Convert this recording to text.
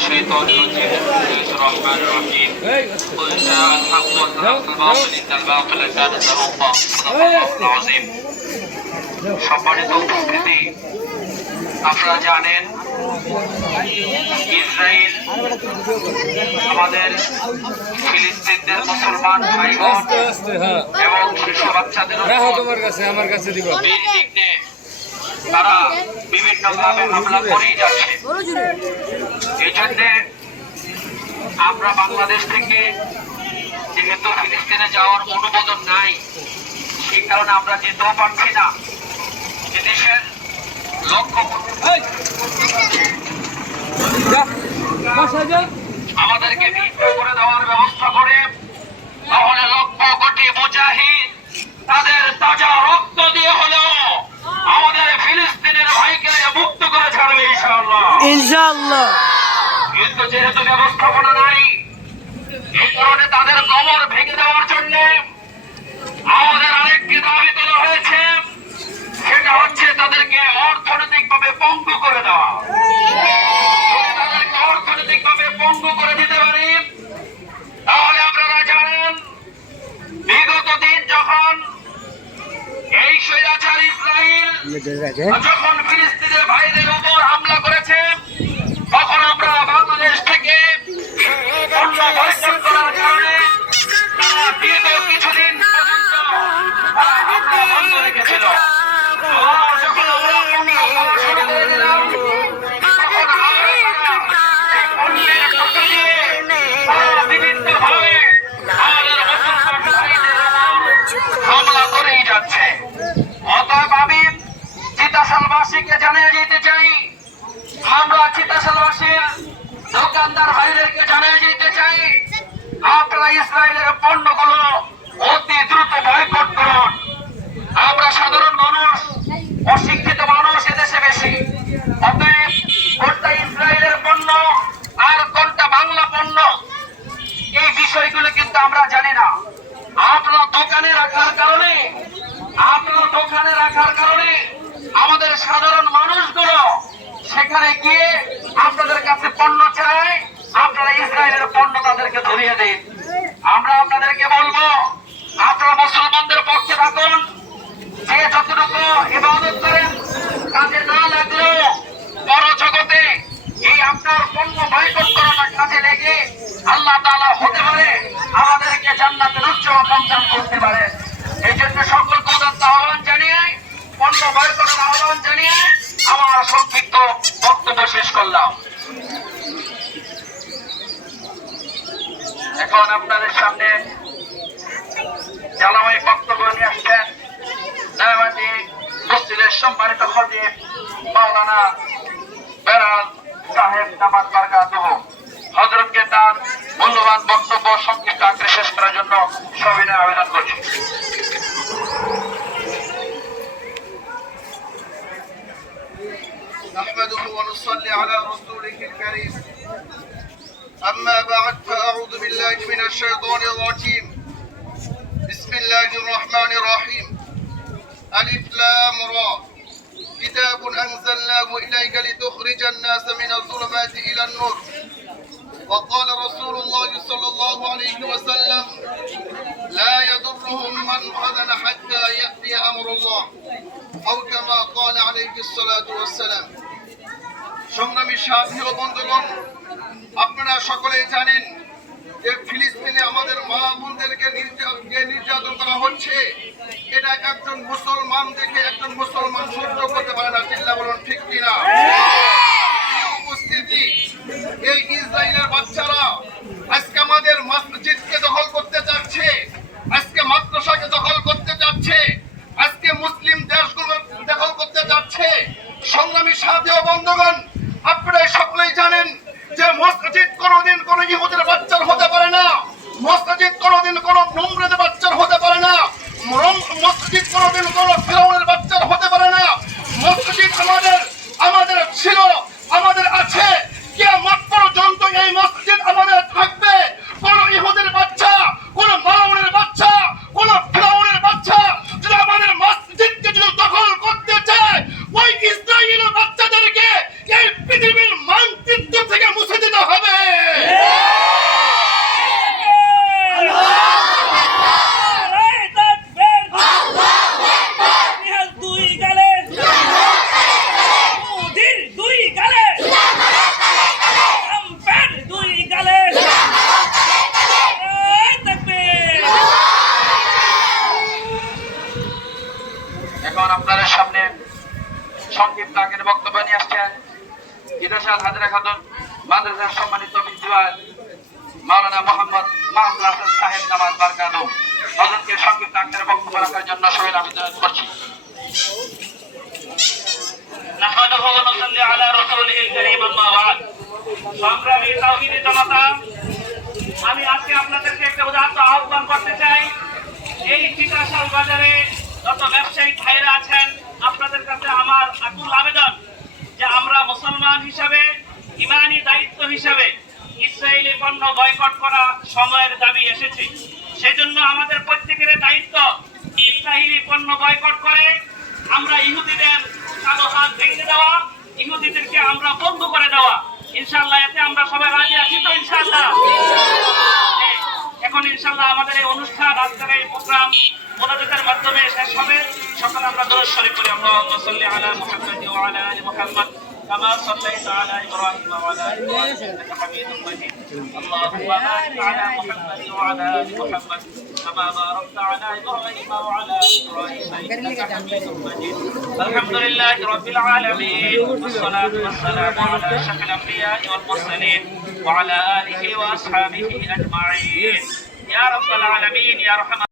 الشيطان الرجيم بسم الله الرحمن الرحيم قل جاء الحق وزهق الباطل إن الباطل كان زهوقا صدق الله العظيم সম্মানিত উপস্থিতি আপনারা জানেন ইসরায়েল আমাদের ফিলিস্তিনদের মুসলমান ভাই বোন এবং শিশু বাচ্চাদের তারা বিভিন্নভাবে হামলা করেই যাচ্ছে। এই জন্য আমরা বাংলাদেশ থেকে যেহেতু ফিলিস্তিনে যাওয়ার অনুমোদন নাই, সেই কারণে আমরা যেতেও পারছি না। দেশের লক্ষ্য আমাদেরকে বিক্রি করে দেওয়ার ব্যবস্থা করে, তাহলে লক্ষ কোটি মুজাহিদ তাদের তাজা রক্ত দিয়ে হলেও আমাদের ফিলিস্তিনের ভাইকে মুক্ত করে ছাড়বে ইনশাআল্লাহ ইনশাআল্লাহ। কিন্তু যেহেতু ব্যবস্থাপনা নাই, এই কারণে তাদের কবর ভেঙে দেওয়ার জন্য আমাদের আরেকটি দাবি তোলা হয়েছে, সেটা হচ্ছে তাদেরকে অর্থনৈতিকভাবে পঙ্গু করে দেওয়া। তাদেরকে অর্থনৈতিকভাবে পঙ্গু করে দিতে পারি, তাহলে আপনারা জানেন বিগত দিন যখন এই স্বৈরাচার ইসরায়েল যখন ফিলিস্তিনের ভাইদের উপর হামলা করেছে, তখন আমরা বাংলাদেশ থেকে পণ্য বয়কট করার কারণে তারা দীর্ঘ কিছুদিন পর্যন্ত হামলা বন্ধ রেখেছিল। যখন আমরা পণ্য খাওয়া শুরু করে দিলাম, তখন এই পণ্যের টাকা দিয়ে তারা বিভিন্নভাবে আমাদের মুসলমান ভাইদের উপর হামলা করেই যাচ্ছে। অতএব আমি চিতাশালবাসীকে জানিয়ে দিতে চাই, আমরা চিতাশালবাসীর দোকানদার ভাইদেরকে জানিয়ে দিতে চাই, আপনারা ইসরায়েলের পণ্যগুলো অতি দ্রুত বয়কট করুন। আমরা সাধারণ মানুষ, অশিক্ষিত মানুষ এদেশে বেশি। অতএব কোনটা ইসরায়েলের পণ্য আর কোনটা বাংলা পণ্য, এই বিষয়গুলো কিন্তু আমরা জানি না। আপনারা দোকানে রাখার কারণে আমাদের সাধারণ মানুষগুলো সেখানে গিয়ে আপনাদের কাছে পণ্য চায়, আপনারা ইসরায়েলের পণ্য তাদেরকে ধরিয়ে দিন। আমরা আপনাদেরকে বলবো, আপনারা মুসলমানদের পক্ষে থাকুন, যে যতটুকু ইবাদত করেন কাজে না লাগলেও বড় জগতে এই আপনার পণ্য বয়কট করাটা কাজে লেগে আল্লাহ তাআলা হতে পারে আমাদেরকে জান্নাতের উচ্চ মাকাম করতে পারে। এই জন্য সকলকে উদাত্ত আহ্বান জানিয়ে, পণ্য বয়কটের আহ্বান জানিয়ে আমার সংক্ষিপ্ত বক্তব্য শেষ করলাম। এখন আপনাদের সামনে জ্বালাময় বক্তব্য নিয়ে আসছেন নয়াবান্দি মসজিদের সম্মানিত খতিব মাওলানা বেলাল সাহেব দামাত বারকাতুহ। হযরতকে তার মূল্যবান বক্তব্য সংক্ষিপ্ত আকারে শেষ করার জন্য সবিনয় আবেদন করছি। نحمده ونصلي على رسوله الكريم أما بعد فأعوذ بالله من الشيطان الرجيم بسم الله الرحمن الرحيم ألف لام را كتاب أنزلناه إليك لتخرج الناس من الظلمات إلى النور وقال رسول الله صلى الله عليه وسلم لا يضرهم من خذل حتى يأتي أمر الله أو كما قال عليه الصلاة والسلام। সংগ্রামী সাথী ও বন্ধুগণ, আপনারা সকলেই জানেন যে ফিলিস্তিনে আমাদের মা বোনদেরকে নির্যাতন করা হচ্ছে। এটা একজন মুসলমান দেখে একজন মুসলমান সহ্য করতে পারে না। চিল্লা বলুন ঠিক কিনা? উপস্থিতি, এই ইসরায়েলের বাচ্চারা আজকে আমাদের মসজিদকে দখল করতে চাচ্ছে, আজকে মাদ্রাসাকে দখল করতে চাচ্ছে, আজকে মুসলিম দেশগুলো দখল করতে যাচ্ছে। সংগ্রামী সাথী ও বন্ধুগণ, আপনারা সকলেই জানেন যে মসজিদ কোনোদিন কোনো ইহুদের বাচ্চার হতে পারে না, মসজিদ কোনোদিন কোনো নোংরাদের বাচ্চার হতে পারে না, মসজিদ কোনোদিন কোনো ফিরাউনের বাচ্চার হতে পারে না। মসজিদ আমাদের ছিল, আমাদের আছে, কিয়ামত পর্যন্ত এই মসজিদ আমাদের থাকবে। কোন ইহুদের বাচ্চা, কোন মাউনের বাচ্চা, কোন ফিরাউনের বাচ্চা যদি আমাদের মসজিদকে যদি দখল করতে চায়, ওই ইসরায়েলের বাচ্চাদেরকে মাদ্রাসার সম্মানিত প্রিন্সিপাল মাওলানা মোহাম্মদ মাহমুদ হাসান সাহেব নামাজ বারকাতু হযরতকে সংক্ষিপ্ত আকারে বক্তব্য রাখার জন্য সবাই আবেদন করছি। নাহমাদুহু ওয়া নুসাল্লি আলা রাসূলিল কারীম আম্মা বা'দ। সংগ্রামী তাওহীদি জনতা, আমি আজকে আপনাদেরকে একটা উদাত্ত আহ্বান করতে চাই। এই চিটাশাল বাজারে যত ব্যবসায়িক ভাইরা আছেন, আপনাদের কাছে আমার আকুল আবেদন যে আমরা মুসলমান হিসাবে, ইমানি দায়িত্ব হিসাবে ইসরায়েলি পণ্য বয়কট করা সময়ের দাবি এসেছে। সেজন্য আমাদের প্রত্যেকের দায়িত্ব ইসরায়েলি পণ্য বয়কট করে আমরা ইহুদিদের কালো হাত ভেঙে দেওয়া, ইহুদিদেরকে আমরা বন্ধ করে দেওয়া। ইনশাআল্লাহ এতে আমরা সবাই রাজি আছি তো? ইনশাআল্লাহ। এখন ইনশাআল্লাহ আমাদের এই অনুষ্ঠান, আজকের এই প্রোগ্রাম মোনাজাতের মাধ্যমে শেষ হবে। সকলে আমরা দরুদ শরীফ পড়ি। আল্লাহুম্মা সাল্লি আলা মুহাম্মাদ ওয়া আলা আলি মুহাম্মাদ কামা সাল্লাইতা আলা ইব্রাহিম ওয়া আলা আলি ইব্রাহিম ইন্নাকা হামিদুম মাজিদ। আল্লাহুম্মা বারিক আলা মুহাম্মাদ ওয়া আলা আলি মুহাম্মাদ কামা বারাকতা আলা ইব্রাহিম ওয়া আলা আলি ইব্রাহিম ইন্নাকা হামিদুম মাজিদ। আলহামদুলিল্লাহি রাব্বিল আলামিন ওয়াসসালাতু ওয়াসসালামু আলা আশরাফিল আমবিয়া ওয়াল মুরসালিন ওয়া আলা আলিহি ওয়া আসহাবিহি আজমাইন। ইয়া রাব্বাল আলামিন ইয়া রাহমান